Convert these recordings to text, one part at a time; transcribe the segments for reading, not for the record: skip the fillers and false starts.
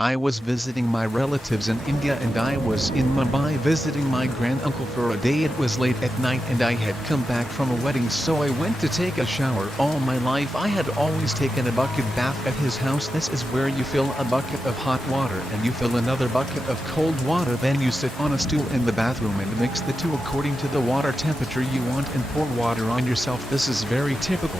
I was visiting my relatives in India and I was in Mumbai visiting my granduncle for a day. It was late at night and I had come back from a wedding, so I went to take a shower. All my life I had always taken a bucket bath at his house. This is where you fill a bucket of hot water and you fill another bucket of cold water, then you sit on a stool in the bathroom and mix the two according to the water temperature you want and pour water on yourself. This is very typical.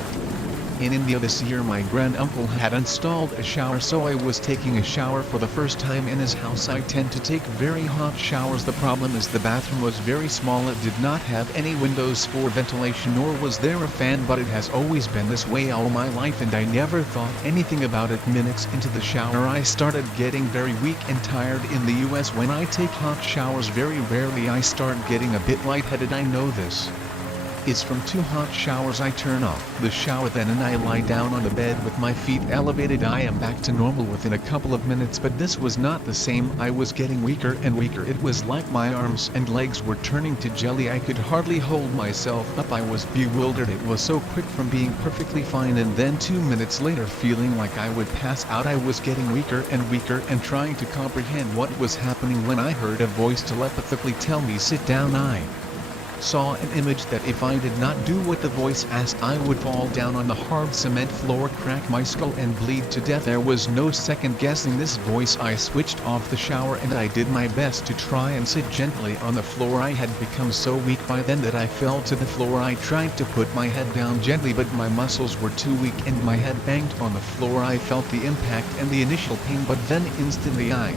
In India this year my granduncle had installed a shower, so I was taking a shower for the first time in his house. I tend to take very hot showers. The problem is the bathroom was very small. It did not have any windows for ventilation, nor was there a fan, but it has always been this way all my life and I never thought anything about it. Minutes into the shower I started getting very weak and tired. In the US when I take hot showers very rarely I start getting a bit lightheaded. I know this. It's from 2 hot showers. I turn off the shower then and I lie down on the bed with my feet elevated. I am back to normal within a couple of minutes, but this was not the same. I was getting weaker and weaker. It was like my arms and legs were turning to jelly. I could hardly hold myself up. I was bewildered. It was so quick from being perfectly fine and then 2 minutes later feeling like I would pass out. I was getting weaker and trying to comprehend what was happening when I heard a voice telepathically tell me sit down. I saw an image that if I did not do what the voice asked I would fall down on the hard cement floor, crack my skull and bleed to death. There was no second guessing this voice. I switched off the shower and I did my best to try and sit gently on the floor. I had become so weak by then that I fell to the floor. I tried to put my head down gently but my muscles were too weak and my head banged on the floor. I felt the impact and the initial pain, but then instantly I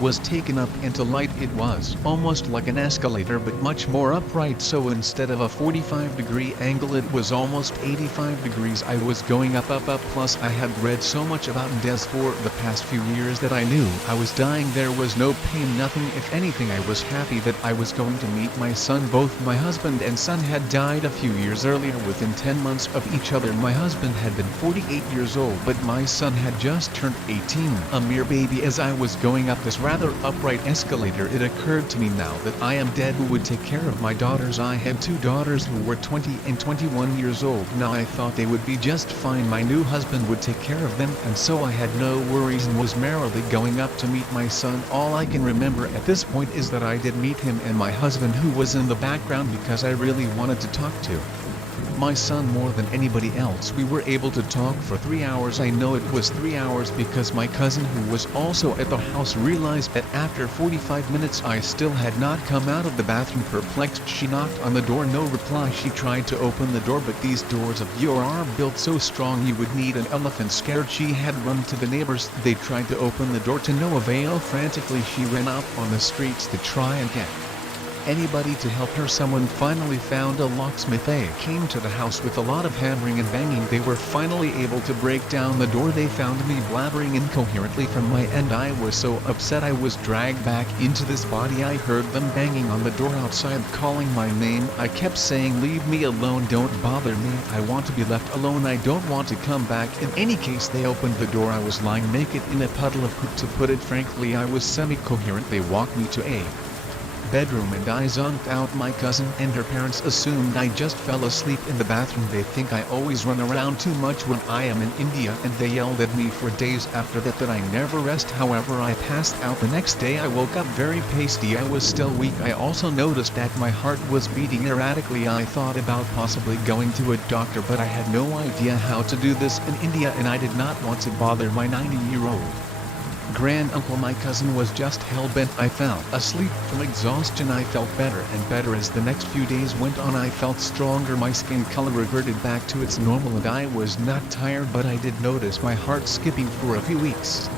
was taken up into light. It was almost like an escalator but much more upright, so instead of a 45-degree angle it was almost 85 degrees. I was going up. Plus I had read so much about NDEs for the past few years that I knew I was dying. There was no pain, nothing. If anything, I was happy that I was going to meet my son. Both my husband and son had died a few years earlier within 10 months of each other. My husband had been 48 years old but my son had just turned 18, a mere baby. As I was going up this rather upright escalator it occurred to me now that I am dead. Who would take care of my daughters? I had 2 daughters who were 20 and 21 years old. Now I thought they would be just fine. My new husband would take care of them and so I had no worries and was merrily going up to meet my son. All I can remember at this point is that I did meet him and my husband, who was in the background because I really wanted to talk to my son more than anybody else. We were able to talk for 3 hours. I know it was 3 hours because my cousin, who was also at the house, realized that after 45 minutes I still had not come out of the bathroom. Perplexed, she knocked on the door. No reply. She tried to open the door, but these doors of yours are built so strong you would need an elephant. Scared, she had run to the neighbors. They tried to open the door, to no avail. Frantically she ran out on the streets to try and get anybody to help her. Someone finally found a locksmith. They came to the house with a lot of hammering and banging. They were finally able to break down the door. They found me blabbering incoherently from my end. I was so upset I was dragged back into this body. I heard them banging on the door outside, calling my name. I kept saying, leave me alone, don't bother me, I want to be left alone, I don't want to come back. In any case, they opened the door. I was lying naked in a puddle of poop. To put it frankly, I was semi-coherent. They walked me to a bedroom and I zonked out. My cousin and her parents assumed I just fell asleep in the bathroom. They think I always run around too much when I am in India, and they yelled at me for days after that I never rest. However, I passed out the next day. I woke up very pasty. I was still weak. I also noticed that my heart was beating erratically. I thought about possibly going to a doctor, but I had no idea how to do this in India and I did not want to bother my 90-year-old granduncle. My cousin was just hell-bent. I fell asleep from exhaustion. I felt better and better as the next few days went on. I felt stronger. My skin color reverted back to its normal and I was not tired, but I did notice my heart skipping for a few weeks.